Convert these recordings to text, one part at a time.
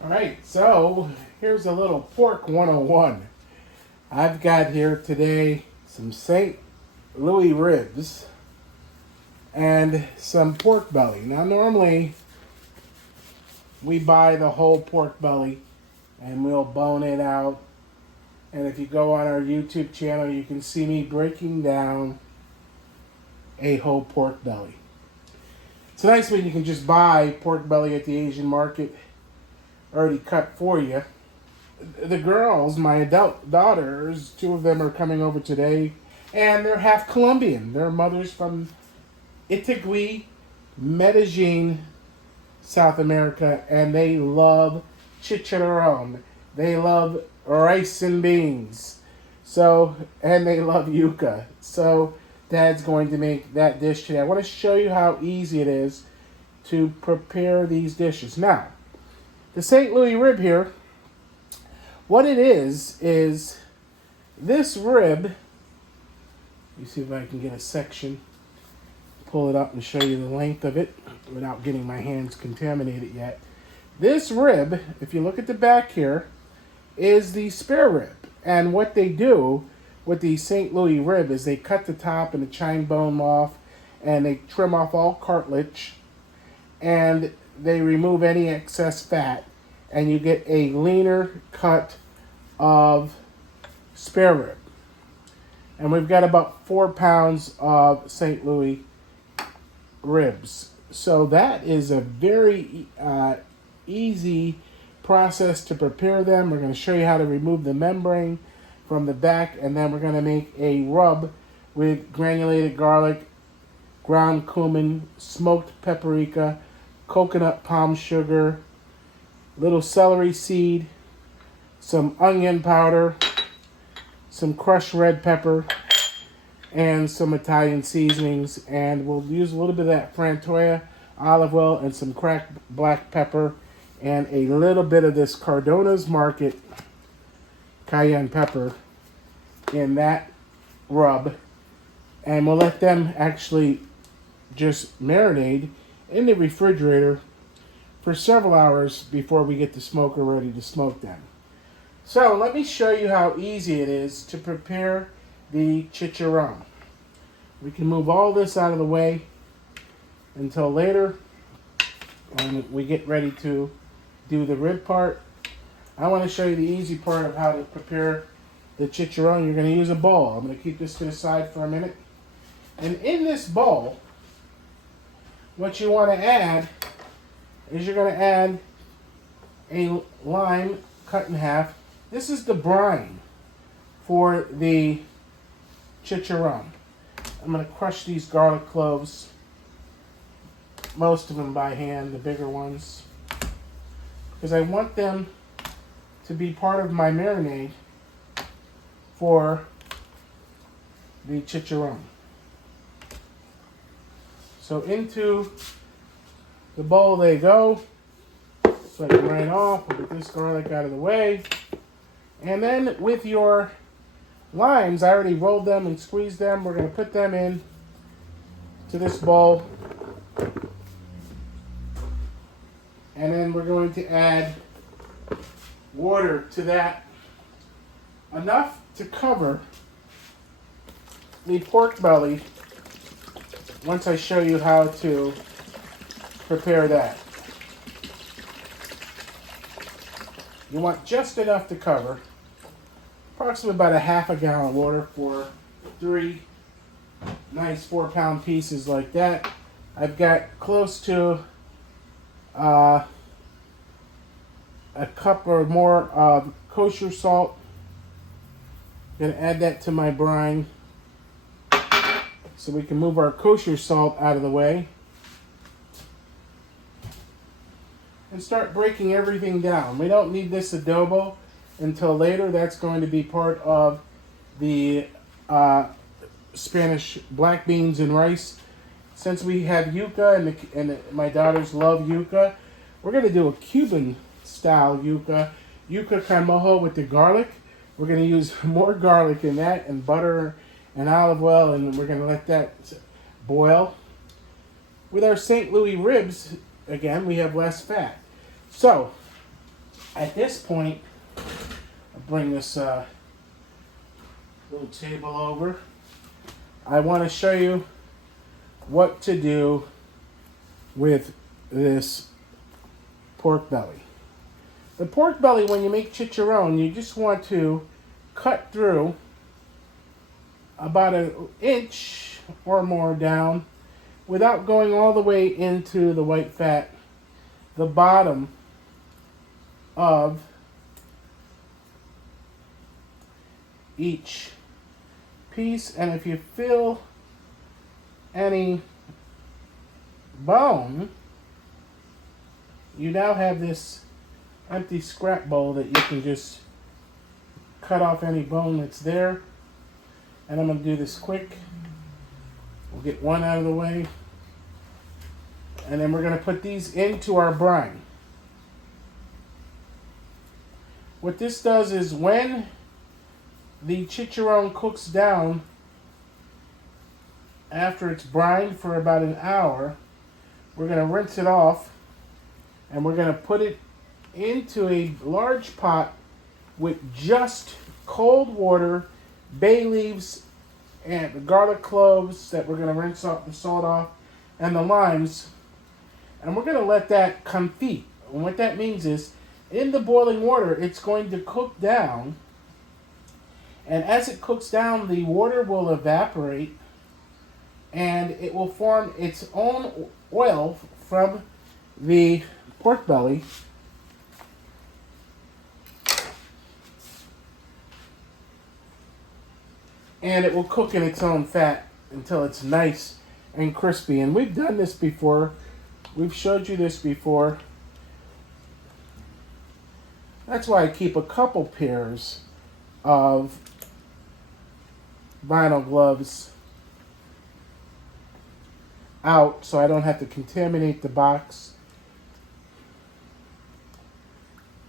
All right, so here's a little pork 101. I've got here today some St. Louis ribs and some pork belly. Now, normally we buy the whole pork belly and we'll bone it out. And if you go on our YouTube channel, you can see me breaking down a whole pork belly. It's nice when you can just buy pork belly at the Asian market already cut for you. The girls, my adult daughters, two of them are coming over today, and they're half Colombian. Their mother's from Itagüí, Medellin, South America, and they love Chicharrón. They love rice and beans. And they love yuca. So Dad's going to make that dish today. I want to show you how easy it is to prepare these dishes. Now, the St. Louis rib here, what it is this rib, you see if I can get a section, pull it up and show you the length of it without getting my hands contaminated yet. This rib, if you look at the back here, is the spare rib. And what they do with the St. Louis rib is they cut the top and the chine bone off, and they trim off all cartilage, and they remove any excess fat, and you get a leaner cut of spare rib. And we've got about 4 pounds of St. Louis ribs. So that is a very easy process to prepare them. We're going to show you how to remove the membrane from the back, and then we're going to make a rub with granulated garlic, ground cumin, smoked paprika, coconut palm sugar, little celery seed, some onion powder, some crushed red pepper, and some Italian seasonings. And we'll use a little bit of that Frantoia olive oil and some cracked black pepper and a little bit of this Cardona's Market cayenne pepper in that rub. And we'll let them actually just marinate in the refrigerator for several hours before we get the smoker ready to smoke them. So let me show you how easy it is to prepare the chicharrón. We can move all this out of the way until later when we get ready to do the rib part. I want to show you the easy part of how to prepare the chicharrón. You're going to use a bowl. I'm going to keep this to the side for a minute. And in this bowl, what you want to add is you're going to add a lime cut in half. This is the brine for the chicharrón. I'm going to crush these garlic cloves, most of them by hand, the bigger ones, because I want them to be part of my marinade for the chicharrón. So into the bowl they go. So I can drain off. We'll get this garlic out of the way. And then with your limes, I already rolled them and squeezed them. We're going to put them in to this bowl. And then we're going to add water to that. Enough to cover the pork belly once I show you how to prepare that. You want just enough to cover, approximately about a half a gallon of water for 3 nice 4-pound pieces like that. I've got close to a cup or more of kosher salt. I'm going to add that to my brine so we can move our kosher salt out of the way. And start breaking everything down. We don't need this adobo until later. That's going to be part of the Spanish black beans and rice. Since we have yuca and my daughters love yuca, we're going to do a Cuban style yuca camojo with the garlic. We're going to use more garlic in that and butter and olive oil, and we're going to let that boil. With our St. Louis ribs, again, we have less fat. So, At this point, I'll bring this little table over. I want to show you what to do with this pork belly. The pork belly, when you make chicharrón, you just want to cut through about an inch or more down without going all the way into the white fat, the bottom of each piece. And if you feel any bone, you now have this empty scrap bowl that you can just cut off any bone that's there. And I'm going to do this quick. We'll get one out of the way. And then we're going to put these into our brine. What this does is when the chicharrón cooks down after it's brined for about an hour, we're going to rinse it off and we're going to put it into a large pot with just cold water, bay leaves, and the garlic cloves that we're going to rinse off the salt off, and the limes. And we're going to let that confit. And what that means is, in the boiling water, it's going to cook down. And as it cooks down, the water will evaporate. And it will form its own oil from the pork belly. And it will cook in its own fat until it's nice and crispy. And we've done this before. We've showed you this before. That's why I keep a couple pairs of vinyl gloves out so I don't have to contaminate the box.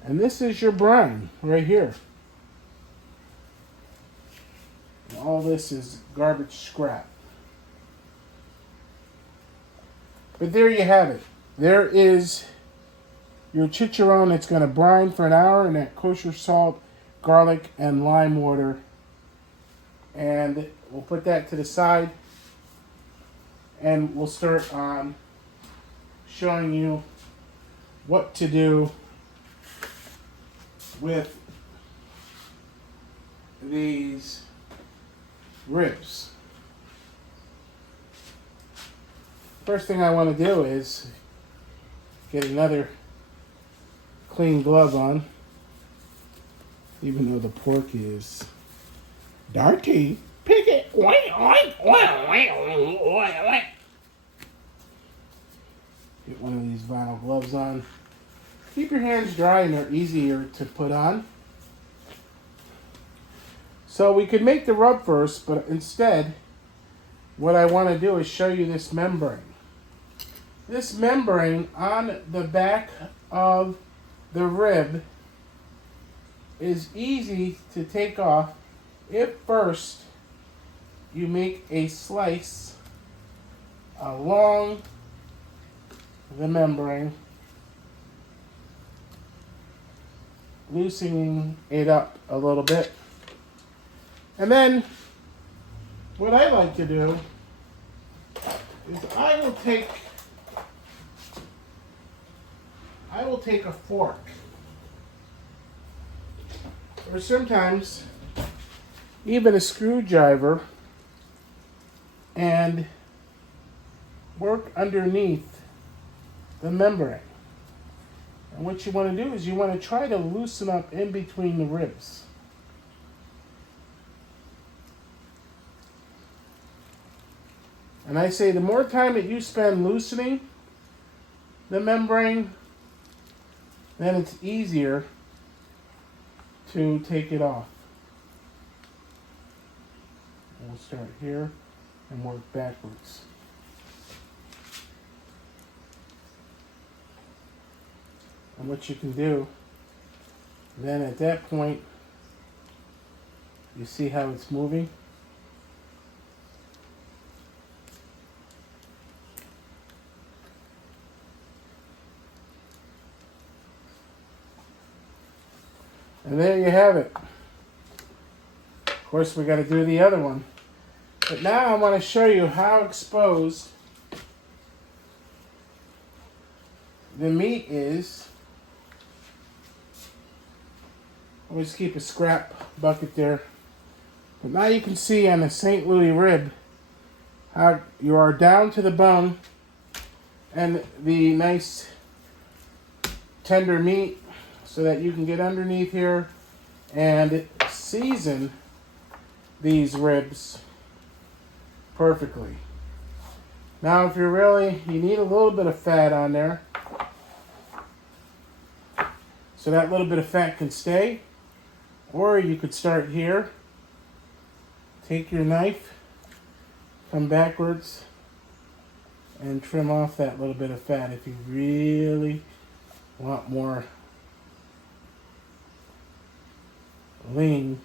And this is your brine right here. And all this is garbage scrap. But there you have it. There is your chicharrón. It's going to brine for an hour in that kosher salt, garlic, and lime water. And we'll put that to the side. And we'll start on showing you what to do with these ribs. First thing I want to do is get another clean glove on, even though the pork is dirty. Pick it. Get one of these vinyl gloves on. Keep your hands dry and they're easier to put on. So we could make the rub first, but instead, what I want to do is show you this membrane. This membrane on the back of the rib is easy to take off if first you make a slice along the membrane, loosening it up a little bit. And then what I like to do is I will take a fork, or sometimes even a screwdriver, and work underneath the membrane. And what you want to do is you want to try to loosen up in between the ribs. And I say the more time that you spend loosening the membrane, then it's easier to take it off. We'll start here and work backwards. And what you can do, then at that point, you see how it's moving? And there you have it. Of course, we got to do the other one. But now I want to show you how exposed the meat is. Always keep a scrap bucket there. But now you can see on the St. Louis rib how you are down to the bone and the nice tender meat so that you can get underneath here and season these ribs perfectly. Now if you need a little bit of fat on there so that little bit of fat can stay, or you could start here, take your knife, come backwards and trim off that little bit of fat if you really want more lean.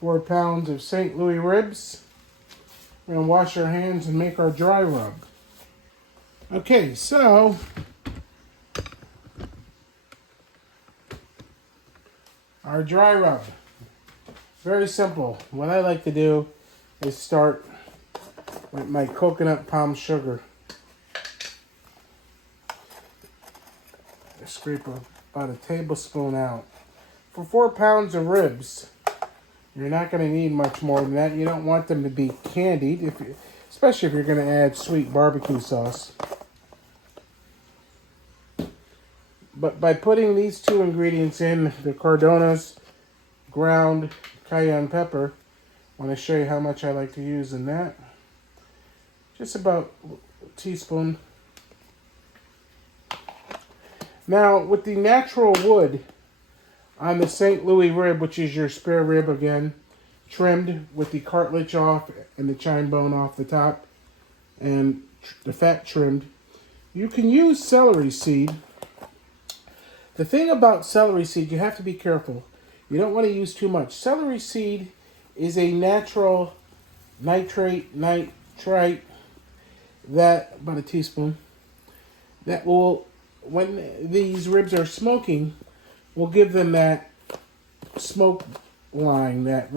4 pounds of St. Louis ribs. We're going to wash our hands and make our dry rub. Okay, so our dry rub. Very simple. What I like to do is start with my coconut palm sugar. I scrape about a tablespoon out. For 4 pounds of ribs, you're not going to need much more than that. You don't want them to be candied, especially if you're going to add sweet barbecue sauce. But by putting these 2 ingredients in, the Cardona's ground cayenne pepper, I want to show you how much I like to use in that. Just about a teaspoon. Now, with the natural wood on the St. Louis rib, which is your spare rib again, trimmed with the cartilage off and the chine bone off the top and the fat trimmed, you can use celery seed. The thing about celery seed, you have to be careful. You don't want to use too much. Celery seed is a natural nitrite, that, about a teaspoon, that will, when these ribs are smoking, will give them that smoke line, that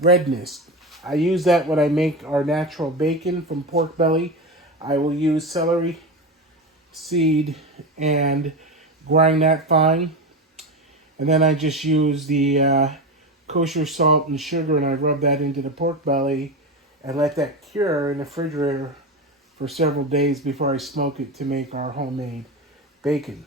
redness. I use that when I make our natural bacon from pork belly. I will use celery seed and grind that fine. And then I just use the kosher salt and sugar and I rub that into the pork belly and let that cure in the refrigerator for several days before I smoke it to make our homemade bacon.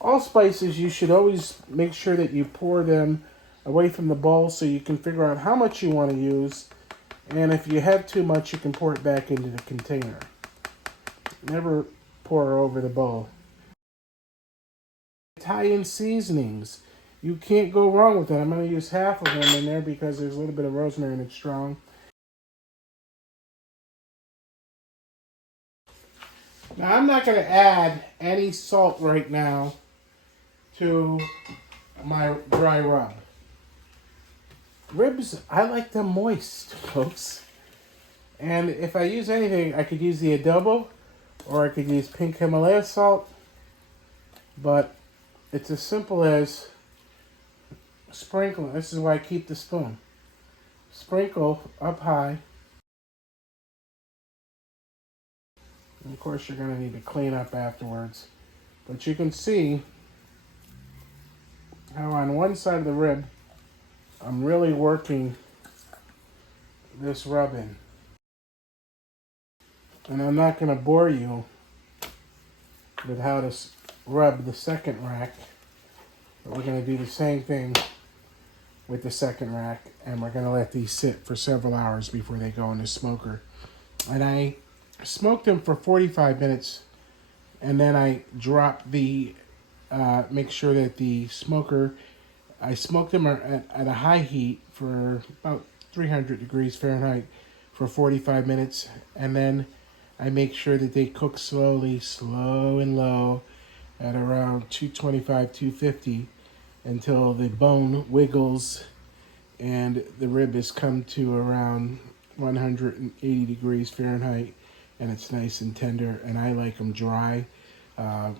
Allspices, you should always make sure that you pour them away from the bowl so you can figure out how much you want to use. And if you have too much, you can pour it back into the container. Never pour over the bowl. Italian seasonings. You can't go wrong with that. I'm going to use half of them in there because there's a little bit of rosemary and it's strong. Now, I'm not going to add any salt right now to my dry rub. Ribs, I like them moist, folks. And if I use anything, I could use the adobo or I could use pink Himalaya salt. But it's as simple as sprinkling. This is why I keep the spoon. Sprinkle up high. And of course, you're going to need to clean up afterwards. But you can see how on one side of the rib, I'm really working this rub in. And I'm not going to bore you with how to rub the second rack. But we're going to do the same thing with the second rack, and we're going to let these sit for several hours before they go in the smoker. And I smoked them for 45 minutes, and then I dropped the, make sure that the smoker, I smoked them at a high heat for about 300 degrees Fahrenheit for 45 minutes, and then I make sure that they cook slowly, slow and low, at around 225, 250, until the bone wiggles and the rib has come to around 180 degrees Fahrenheit, and it's nice and tender, and I like them dry. I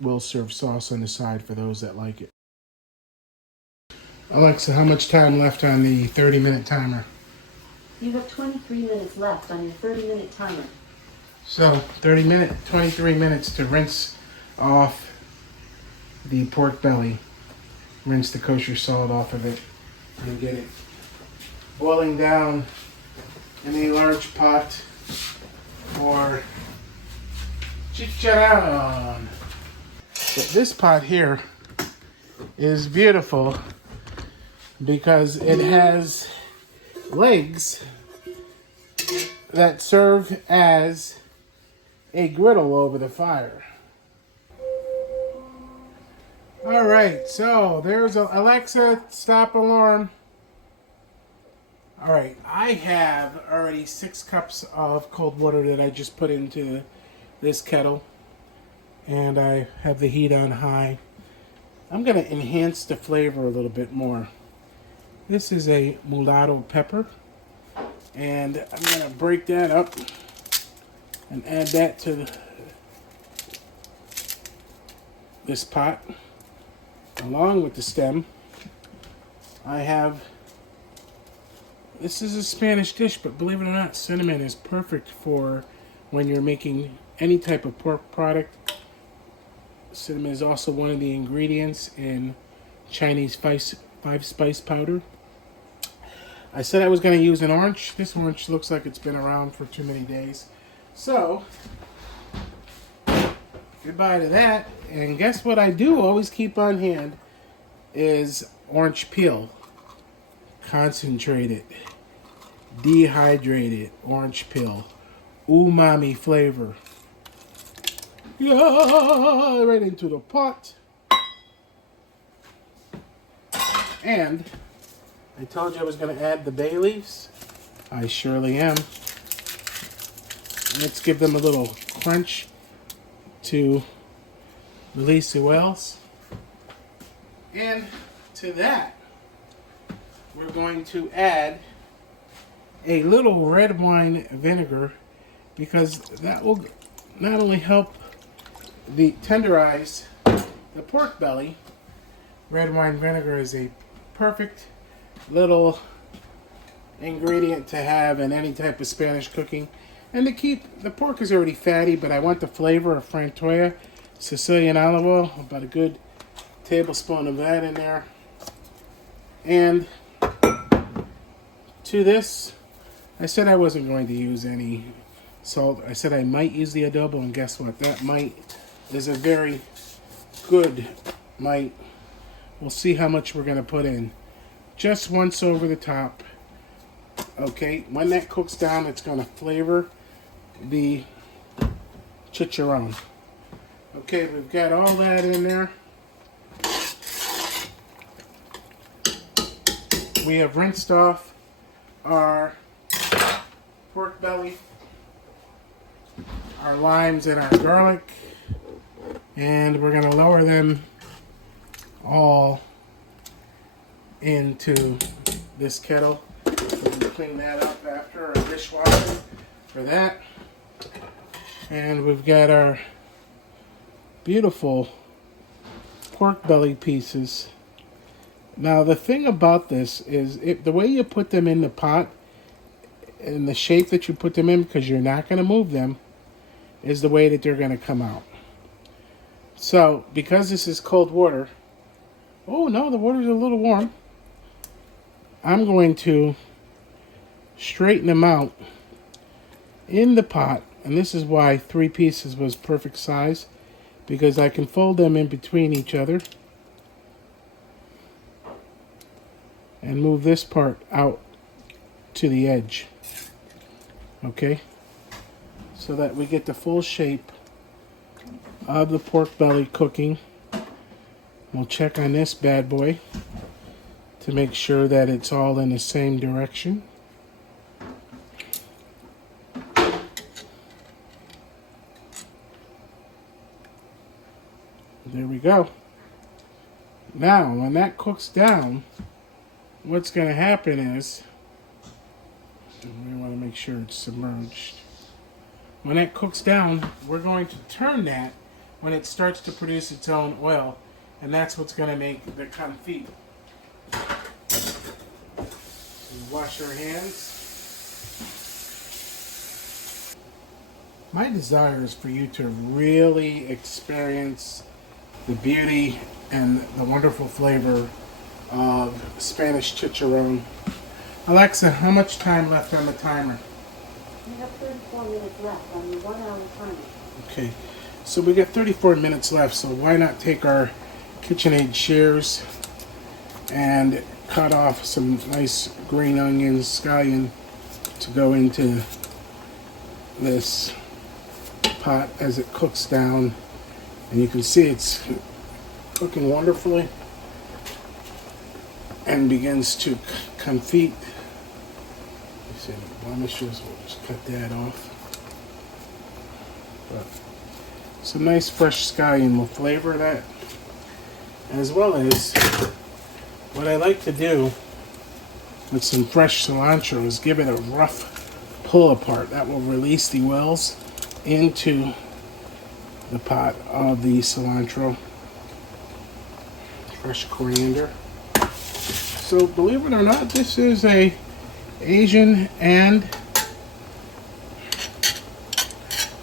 will serve sauce on the side for those that like it. Alexa, how much time left on the 30-minute timer? You have 23 minutes left on your 30-minute timer. So 23 minutes to rinse off the pork belly. Rinse the kosher salt off of it and get it boiling down in a large pot for Chichàrron. But this pot here is beautiful because it has legs that serve as a griddle over the fire. All right, so there's Alexa, stop alarm. All right, I have already 6 cups of cold water that I just put into this kettle, and I have the heat on high. I'm going to enhance the flavor a little bit more. This is a mulatto pepper, and I'm going to break that up and add that to this pot. Along with the stem, I have, this is a Spanish dish, but believe it or not, cinnamon is perfect for when you're making any type of pork product. Cinnamon is also one of the ingredients in Chinese 5-spice powder. I said I was going to use an orange. This orange looks like it's been around for too many days. So, goodbye to that. And guess what I do always keep on hand is orange peel. Concentrated, dehydrated orange peel. Umami flavor. Yeah, right into the pot. And I told you I was going to add the bay leaves. I surely am. Let's give them a little crunch to release the oils. And to that, we're going to add a little red wine vinegar, because that will not only help the tenderize the pork belly. Red wine vinegar is a perfect little ingredient to have in any type of Spanish cooking. And to keep, the pork is already fatty, but I want the flavor of Frantoia, Sicilian olive oil, about a good tablespoon of that in there. And to this, I said I wasn't going to use any salt. I said I might use the adobo, and guess what? That might is a very good might. We'll see how much we're going to put in. Just once over the top. Okay, when that cooks down, it's going to flavor the chicharrón. Okay, we've got all that in there. We have rinsed off our pork belly, our limes, and our garlic, and we're going to lower them all into this kettle. We're going to clean that up after our dishwasher for that. And we've got our beautiful pork belly pieces. Now the thing about this is the way you put them in the pot, and the shape that you put them in, because you're not going to move them, is the way that they're going to come out. So because this is cold water, oh no, the water's a little warm, I'm going to straighten them out in the pot And this is why 3 pieces was perfect size, because I can fold them in between each other and move this part out to the edge. Okay? So that we get the full shape of the pork belly cooking. We'll check on this bad boy to make sure that it's all in the same direction. There we go. Now, when that cooks down, what's going to happen is, we want to make sure it's submerged. When it cooks down, we're going to turn that when it starts to produce its own oil, and that's what's going to make the confit. We wash our hands. My desire is for you to really experience the beauty and the wonderful flavor of Spanish chicharrón. Alexa, how much time left on the timer? You have 34 minutes left on your 1-hour timer. Okay, so we got 34 minutes left, so why not take our KitchenAid shears and cut off some nice green onions, scallion, to go into this pot as it cooks down. And you can see it's cooking wonderfully and begins to confit. You see the blemishes, we'll just cut that off. But some nice fresh scallion will flavor that, as well as what I like to do with some fresh cilantro is give it a rough pull apart. That will release the oils into the pot of the cilantro. Fresh coriander. So believe it or not, this is a Asian and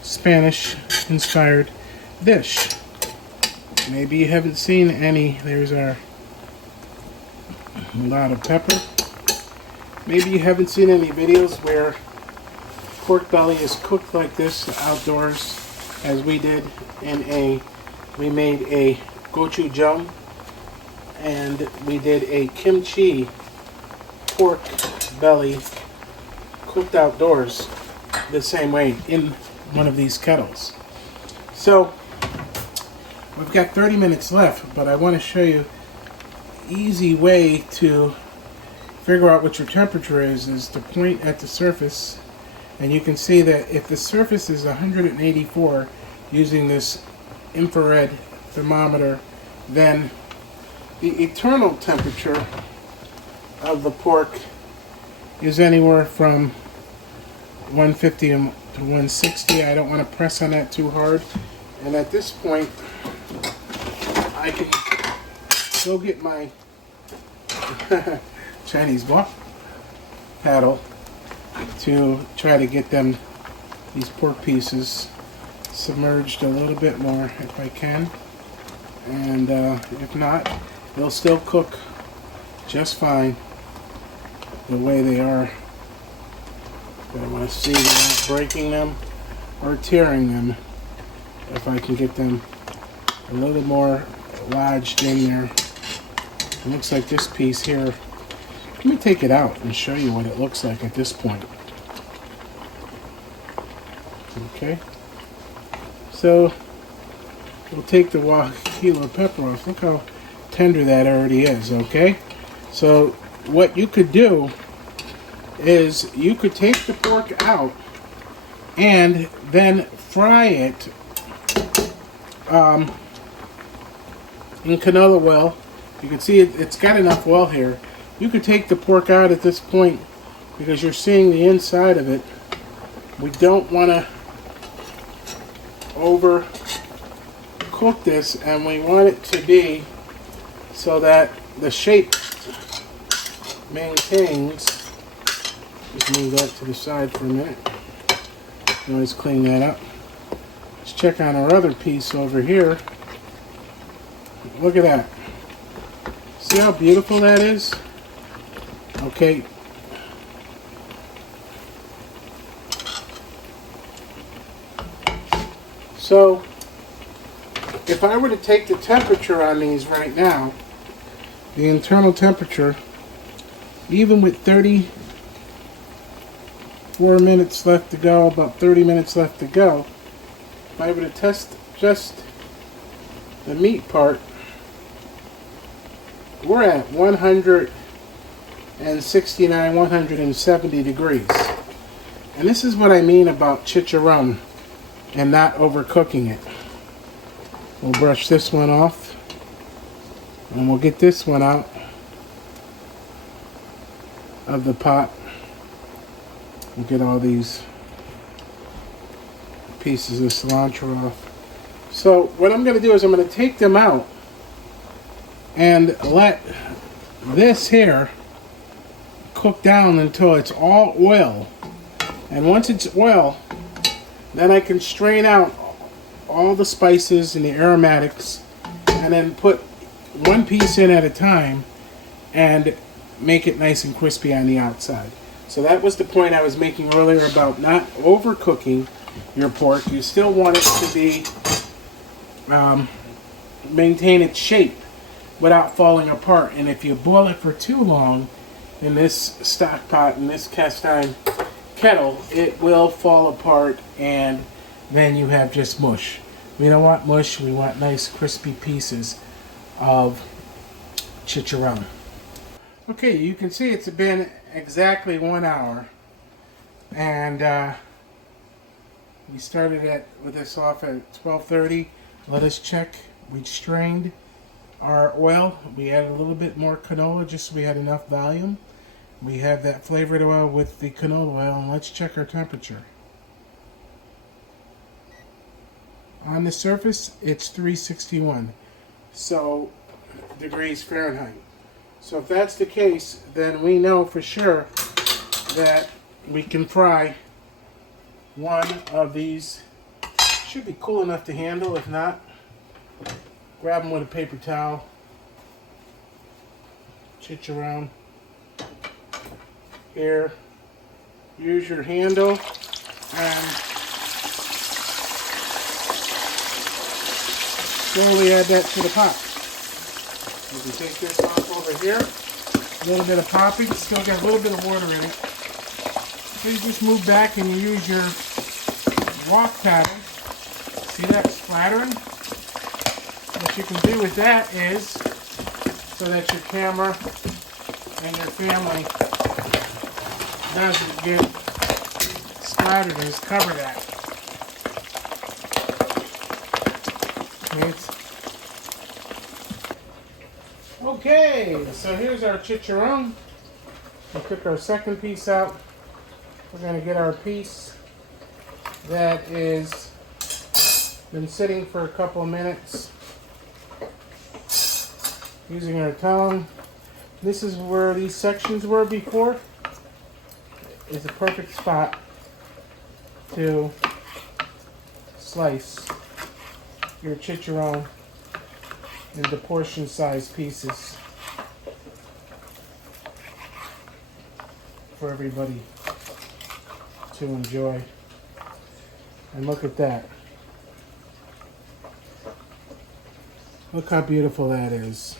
Spanish inspired dish. Maybe you haven't seen any. There's our lot of pepper. Maybe you haven't seen any videos where pork belly is cooked like this outdoors, as we did we made a gochujang, and we did a kimchi pork belly cooked outdoors the same way in one of these kettles. So we've got 30 minutes left, but I want to show you easy way to figure out what your temperature is to point at the surface, and you can see that if the surface is 184 using this infrared thermometer, then the eternal temperature of the pork is anywhere from 150 to 160. I don't want to press on that too hard, and at this point I can go get my Chinese wok paddle to try to get these pork pieces submerged a little bit more if I can, and if not, they'll still cook just fine the way they are. But I want to see without breaking them or tearing them, if I can get them a little more lodged in there. It looks like this piece here. Let me take it out and show you what it looks like at this point. Okay, so we'll take the kilo pepper off. Look how tender that already is. Okay, so what you could do is you could take the pork out and then fry it in canola oil. You can see it's got enough oil here. You could take the pork out at this point because you're seeing the inside of it. We don't want to over cook this, and we want it to be so that the shape maintains. Just move that to the side for a minute. Always clean that up. Let's check on our other piece over here. Look at that. See how beautiful that is? Okay. So, if I were to take the temperature on these right now, the internal temperature, even with 34 minutes left to go, about 30 minutes left to go, if I were to test just the meat part, we're at 169, 170 degrees. And this is what I mean about chicharrón and not overcooking it. We'll brush this one off and we'll get this one out of the pot. We'll get all these pieces of cilantro off. So what I'm going to do is I'm going to take them out and let this here cook down until it's all oil. And once it's oil, then I can strain out all the spices and the aromatics and then put one piece in at a time and make it nice and crispy on the outside. So that was the point I was making earlier about not overcooking your pork. You still want it to be maintain its shape without falling apart. And if you boil it for too long in this stock pot, in this cast iron kettle, it will fall apart and then you have just mush. We don't want mush, we want nice crispy pieces of chicharrón. Okay, you can see it's been exactly 1 hour, and we started with this off at 12:30. Let us check. We strained our oil. We added a little bit more canola just so we had enough volume. We have that flavored oil with the canola oil, and let's check our temperature. On the surface, it's 361 degrees Fahrenheit. So if that's the case, then we know for sure that we can fry one of these. Should be cool enough to handle. If not, grab them with a paper towel. Chicharrón. Here, use your handle and slowly add that to the pot. You can take this off over here. A little bit of popping, still got a little bit of water in it. So you just move back and you use your wok paddle. See that splattering? What you can do with that is, so that your camera and your family doesn't get splattered, is cover that. Okay, so here's our chicharrón. We took our second piece out. We're going to get our piece that is been sitting for a couple of minutes. Using our tongue. This is where these sections were before. Is a perfect spot to slice your chicharrón into portion-sized pieces for everybody to enjoy. And look at that. Look how beautiful that is.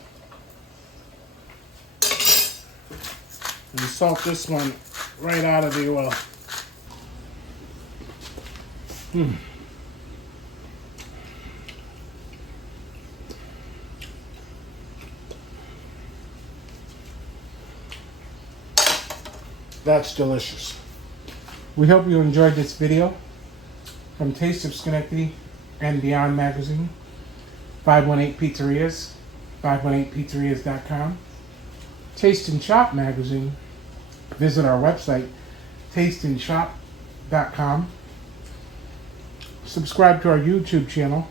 And salt this one right out of the oil. That's delicious. We hope you enjoyed this video from Taste of Schenectady and Beyond magazine, 518 Pizzerias, 518pizzerias.com. Taste and Shop magazine, visit our website, tasteandshop.com. Subscribe to our YouTube channel,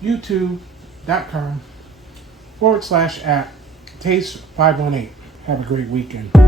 youtube.com/@taste518. Have a great weekend.